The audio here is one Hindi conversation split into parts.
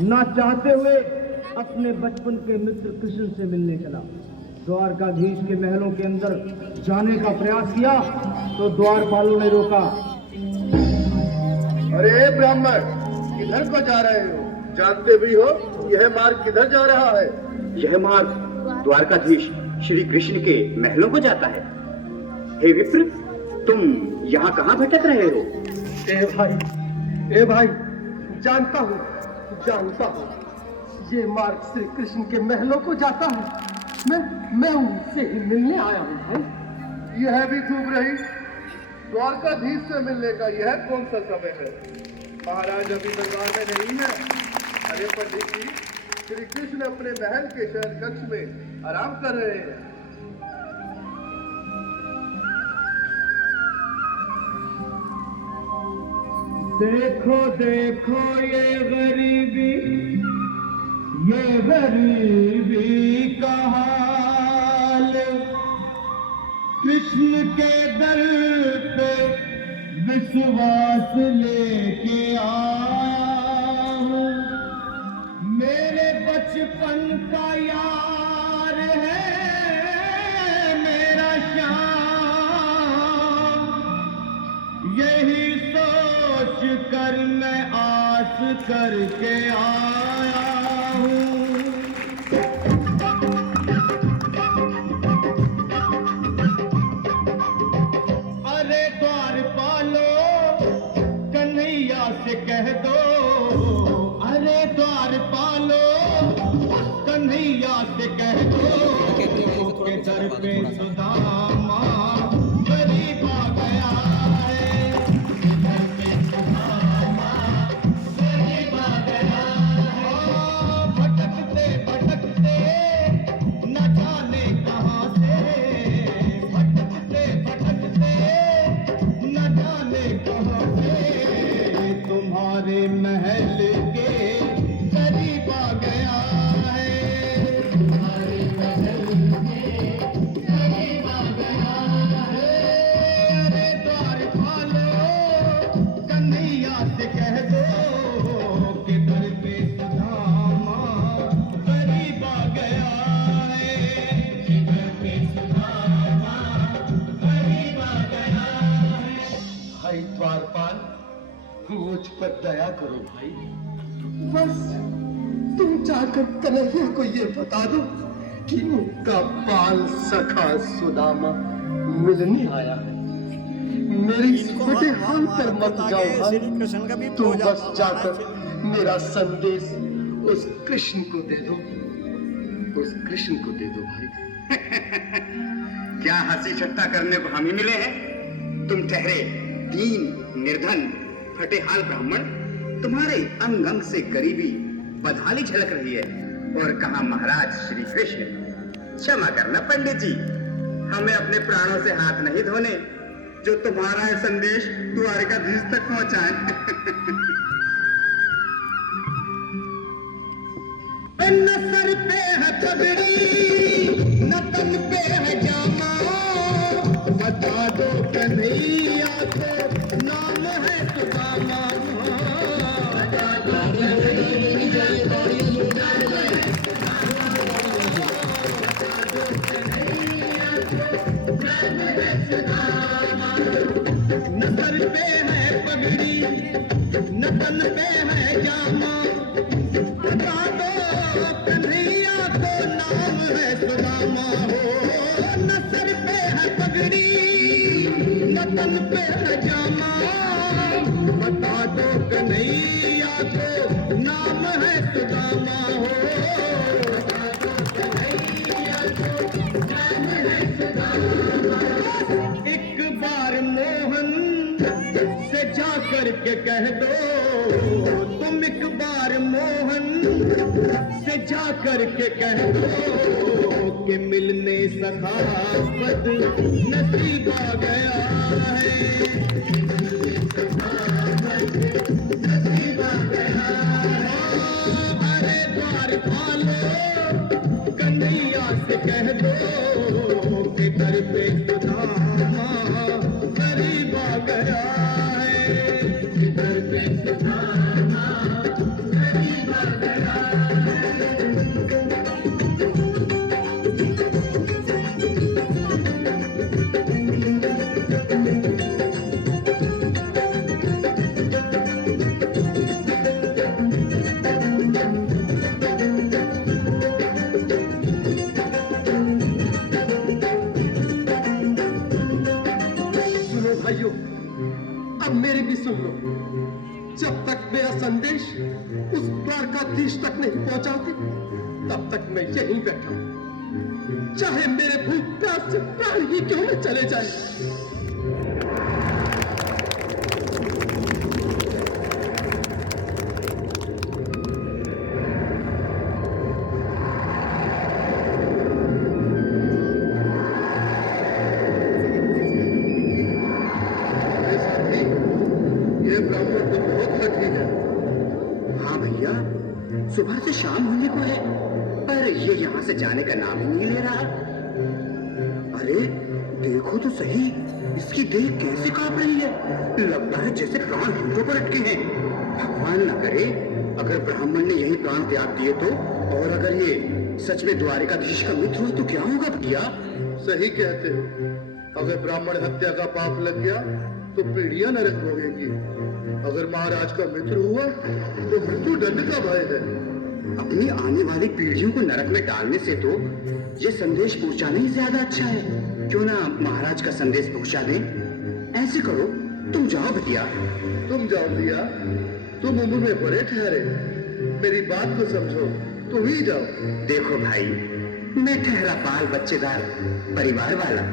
ना चाहते हुए अपने बचपन के मित्र कृष्ण से मिलने चला। द्वारकाधीश के महलों के अंदर जाने का प्रयास किया तो द्वारपालों ने रोका। अरे ब्राह्मण, किधर को जा रहे हो? जानते भी हो यह मार्ग किधर जा रहा है? यह मार्ग द्वारकाधीश श्री कृष्ण के महलों को जाता है। हे विप्र, तुम यहाँ कहाँ भटक रहे हो? ए भाई, जानता हूँ, ये मार्ग श्री कृष्ण के महलों को जाता है। मैं उनसे ही मिलने आया हूँ भाई। यह भी खूब रही, द्वारकाधीश से मिलने का यह कौन सा समय है? महाराज अभी दरबार में नहीं है। अरे पंडित जी, श्री कृष्ण अपने महल के शयन कक्ष में आराम कर रहे हैं। देखो देखो ये गरीबी का हाल, कृष्ण के दर पे विश्वास लेके आया हूँ। मेरे बचपन का यार है मेरा श्याम, यही सोच कर मैं आस करके आया हूँ। अरे द्वारपालो, कन्हैया से कह दो, अरे द्वारपालो, कन्हैया से कह दो के दर पे सुदामा गरीब आ गया है। भटकते भटकते न जाने कहाँ से, भटकते भटकते न जाने कहाँ से तुम्हारे महल के करीब आ गया है। तुम्हारे महल के करीब आ गया है। अरे द्वारपालो, कन्हैया से कह दो कि दर पे सुदामा गरीब आ गया है। दर पे सुदामा गरीब आ गया है। भाई द्वारपाल, मुझ पर दया करो भाई। बस तुम जाकर कन्हैया को ये बता दो कि उनका बाल सखा सुदामा मिलने आया है। मेरी छोटे हाल पर मत जाओ भाई। तुम बस जाकर मेरा संदेश उस कृष्ण को दे दो, उस कृष्ण को दे दो भाई। क्या हंसी ठट्टा करने को हम ही मिले हैं? तुम ठहरे दीन निर्धन फटेहाल ब्राह्मण, तुम्हारे अंग अंग से गरीबी बदहाली झलक रही है। और कहा महाराज श्री कृष्ण। क्षमा करना पंडित जी, हमें अपने प्राणों से हाथ नहीं धोने जो तुम्हारा संदेश द्वारकाधीश तक पहुंचाए। न सर पे है पगड़ी, न तन पे है जामा, बता दो कन्हैया को नाम है सुदामा। बता दो कन्हैया को नाम है सुदामा। न सर पे है पगड़ी, न तन पे है जामा, बता दो कन्हैया को नाम है सुदामा हो। न सर पे है पगड़ी, न तन पे है जामा, बता दो कन्हैया को नाम है सुदामा हो। बता दो कन्हैया को नाम है सुदामा। एक बार मोहन से जा कर के कह दो, तुम एक बार मोहन से जा कर के कह दो कि मिलने सखावत नसीब आ गया है। नसीब आ गया है। अरे द्वारपालो, कन्हैया से कह दो कि दर पे सुदामा गरीब आ गया है। दर पे सुदामा गरीब आ गया। द्वारकाधीश तक नहीं पहुंचाते तब तक मैं यहीं बैठा हूं, चाहे मेरे भूख प्यास से प्राण ही क्यों न चले जाए। ये ब्राह्मण तो बहुत हठी है। हाँ भैया, सुबह से शाम होने को है पर ये यहाँ से जाने का नाम ही नहीं ले रहा। अरे देखो तो सही, इसकी देह कैसे कांप रही है, लगता है जैसे प्राण होठों पर अटके हैं। भगवान न करे अगर ब्राह्मण ने यही प्राण त्याग दिए तो, और अगर ये सच में द्वारिकाधीश का मित्र हो तो क्या होगा भैया? सही कहते हो, अगर ब्राह्मण हत्या का पाप लग गया तो पीढ़ियां नरक भोगेंगी। अगर महाराज का मित्र हुआ तो मृत्यु दंड का भय है। अपनी आने वाली पीढ़ियों को नरक में डालने से तो ये संदेश पहुंचाना ही ज्यादा अच्छा है। क्यों ना महाराज का संदेश पहुंचा दें। ऐसे करो, तुम जाओ भैया। तुम जाओ भैया, तुम उम्र में बड़े ठहरे, मेरी बात को समझो, तुम ही जाओ। देखो भाई, मैं ठहरा बाल बच्चेदार परिवार वाला,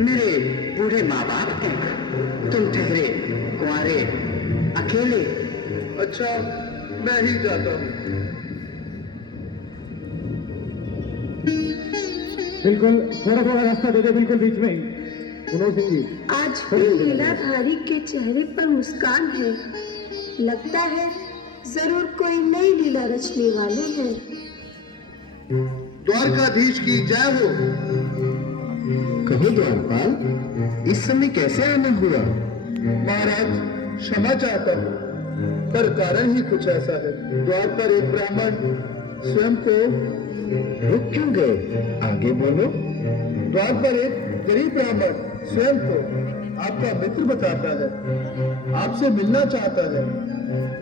मेरे बूढ़े माँ बाप हैं, तुम ठहरे कुंवारे अकेले। अच्छा, मैं ही जाता हूँ। बिल्कुल थोड़ा थोड़ा रास्ता दे दे, बिल्कुल बीच में ही। मनोज सिंह जी, आज भी लीलाधारी के चेहरे पर मुस्कान है, लगता है जरूर कोई नई लीला रचने वाले हैं। द्वारकाधीश की जय हो। कहो द्वारपाल, इस समय कैसे आना हुआ? महाराज क्षमा चाहता हूँ, पर कारण ही कुछ ऐसा है। द्वार पर एक ब्राह्मण स्वयं को रुक क्यों गए? आगे बोलो। द्वार पर एक गरीब ब्राह्मण स्वयं को आपका मित्र बताता है, आपसे मिलना चाहता है।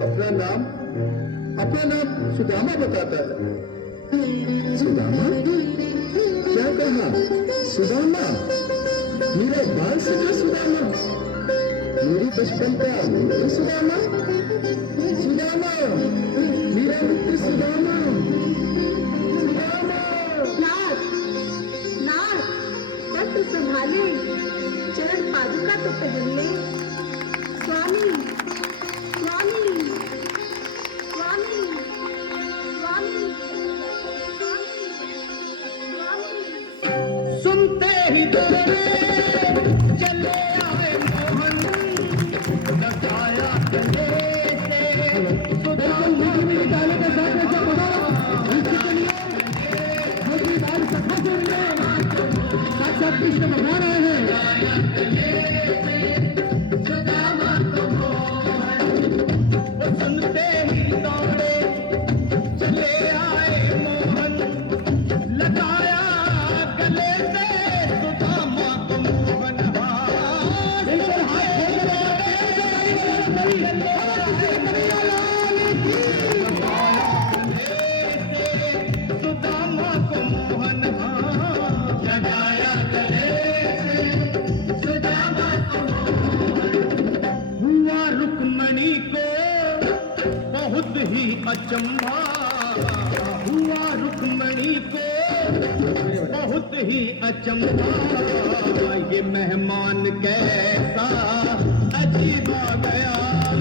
अपना नाम सुदामा बताता है। सुदामा? क्या कहा? सुदामा? मेरा बाल सखा सुदामा? मेरी बचपन का मित्र सुदामा? सुदामा, मेरा मित्र सुदामा। नाथ, वस्त्र संभाले, चरण पादुका तो पहन ले। स्वामी, स्वामी, स्वामी, स्वामी, स्वामी। सुनते ही दौड़े चले आए मोहन, लगाया गले से सुदामा के डाले के साथ कृष्ण भगवान आए हैं। सुदामा को मोहन, सुनते ही दौड़े चले आए मोहन, लगाया गले से सुदामा को मोहन। सुदामा को मोहन लगाया गले से सुदामा को मोहन। हुआ रुक्मणी को बहुत ही अचंभा, हुआ रुक्मणी को बहुत ही अचंभा। ये मेहमान कैसा अजीब आ गया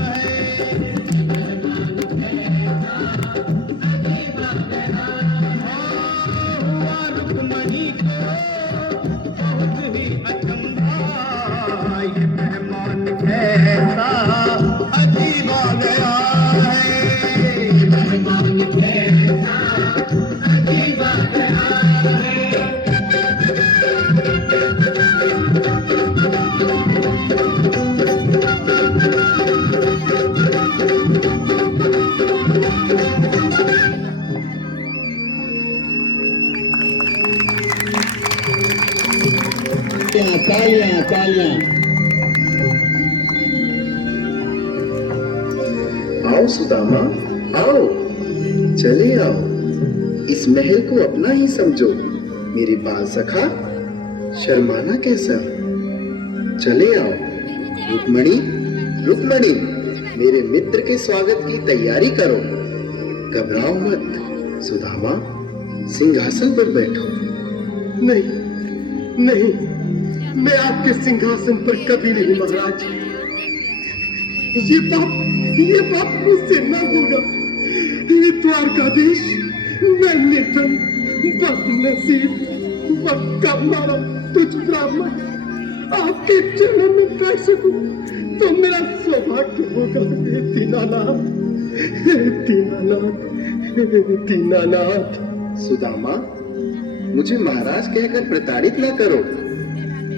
है, मेहमान कैसा अजीब आ गया। हुआ रुक्मणी को बहुत ही अचंभा, ये मेहमान कैसा अजीब आ गया है, मेहमान कैसा अजीब आ गया है। तालियां तालियां। आओ सुदामा, आओ, चले आओ। इस महल को अपना ही समझो। मेरे बाल सखा, शर्माना कैसा? चले आओ। रुक्मणी, रुक्मणी, मेरे मित्र के स्वागत की तैयारी करो। घबराओ मत सुदामा, सिंहासन पर बैठो। नहीं नहीं, मैं आपके सिंहासन पर कभी नहीं महाराज। ये पाप मुझसे न होगा। ये द्वारकाधीश, मैं निर्धन, बदनसीब, बदकामारा तुझ ब्राह्मण आपके चरणों में बैठ सकूं तो मेरा सौभाग्य होगा। हे दीनानाथ, हे दीनानाथ, हे दीनानाथ। सुदामा, मुझे महाराज कहकर प्रताड़ित न करो।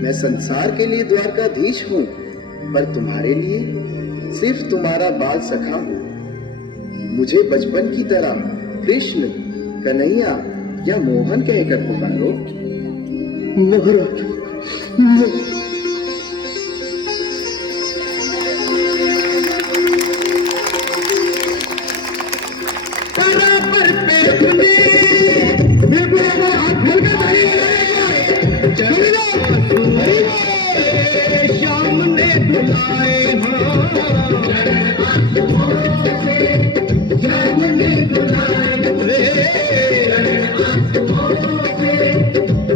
मैं संसार के लिए द्वारकाधीश हूँ, पर तुम्हारे लिए सिर्फ तुम्हारा बाल सखा हूँ। मुझे बचपन की तरह कृष्ण, कन्हैया या मोहन कहकर पुकारो। महाराज, बराबर पे अपने श्याम ने दुलाए श्याम ने दुलाए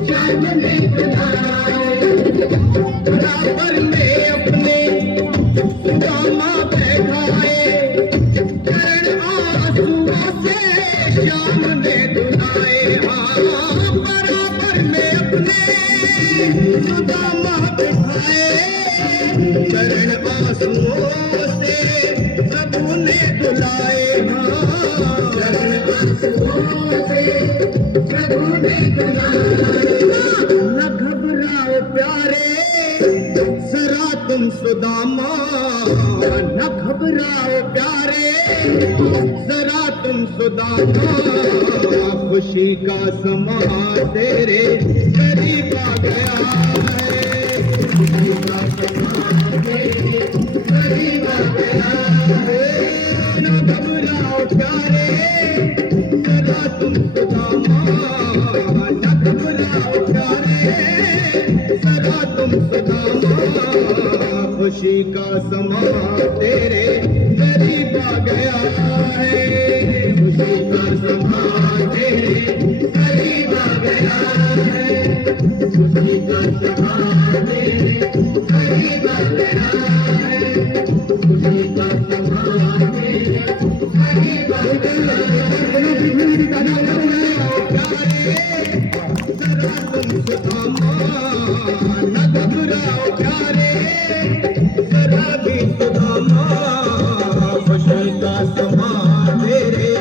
श्याम ने दुलाए बराबर में अपने सुदामा बैठाए चरण आंसुओं से श्याम ने दुलाए। बराबर में अपने सुदामा बैठाए चरण आंसुओं से प्रभु ने दुलाए। चरण आंसुओं से प्रभु ने दुलाए। न घबराओ प्यारे जरा तुम सुदामा, न घबराओ प्यारे जरा तुम सुदामा। खुशी का समा तेरे करीब आ गया है। खुशी का समा तेरे करीब आ गया है। न घबराओ प्यारे जरा तुम सुदामा, न घबराओ प्यारे जरा तुम सुदामा। खुशी का समा तेरे करीब आ गया है। खुशी का समा तेरे करीब आ गया है। खुशी का समा तेरे करीब आ गया है। खुशी का समा तेरे करीब आ गया है। न घबराओ प्यारे जरा भी सुदामा। खुशी का समा तेरे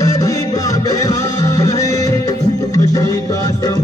करीब आ गया है। खुशी का समा